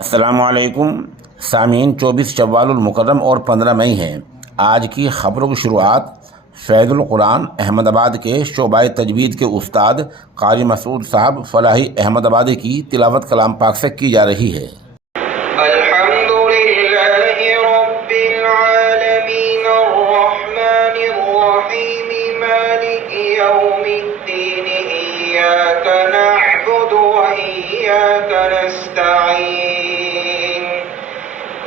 अस्सलामुअलैकुम सामीन। 24 शव्वालुल मुकर्रम और 15 मई है। आज की ख़बरों की शुरुआत फैज़ुल कुरान अहमदाबाद के शोबाए तजवीद के उस्ताद क़ारी मसूद साहब फ़लाही अहमदाबादी की तिलावत कलाम पाक से की जा रही है।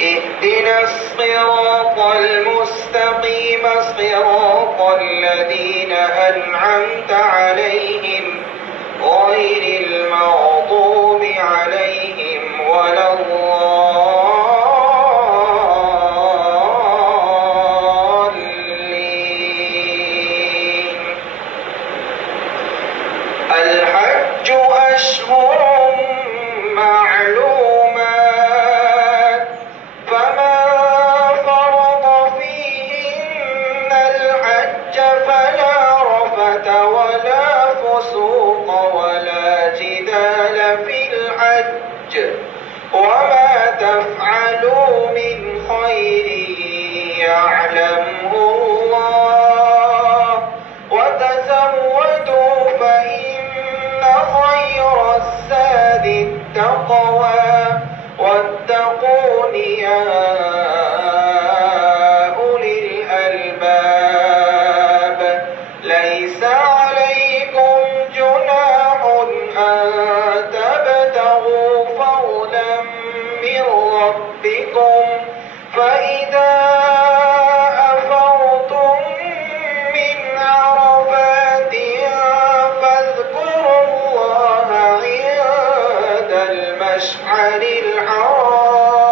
اهدنا الصراط المستقيم صراط الذين أنعمت عليهم غير المغضوب عليهم ولا الضالين. الحج أشهر معلومات فمن فرض فيهن الحج فلا رفث ولا فسوق ولا جدال في الحج وما تفعلوا من خير يعلمه الله وتزودوا فإن خير الزاد التقوى واتقون يا أولي الألباب. ليس عليكم جناح أن تبتغوا فضلا من ربكم فإذا أفضتم من عرفات فاذكروا الله عند المشعر الحرام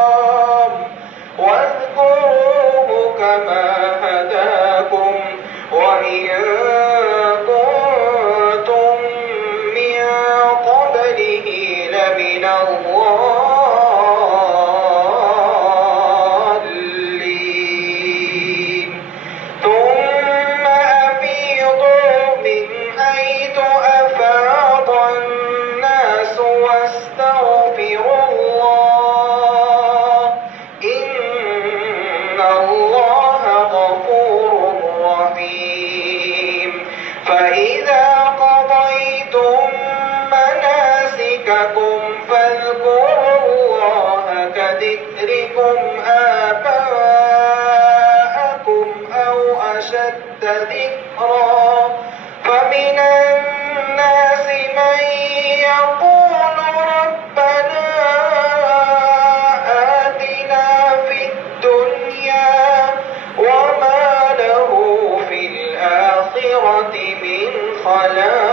واذكروه كما هداكم وإن كنتم من قبله لمن الضالين. ثم أفيضوا من حيث أفاض الناس واستغفروا الله إن الله غفور رحيم. فإذا قضيتم مناسككم فاذكروا الله كذكركم آباءكم أو أشد ذكرا. فمن الناس من يقول ربنا آتنا في الدنيا وما له في الآخرة من خلاق.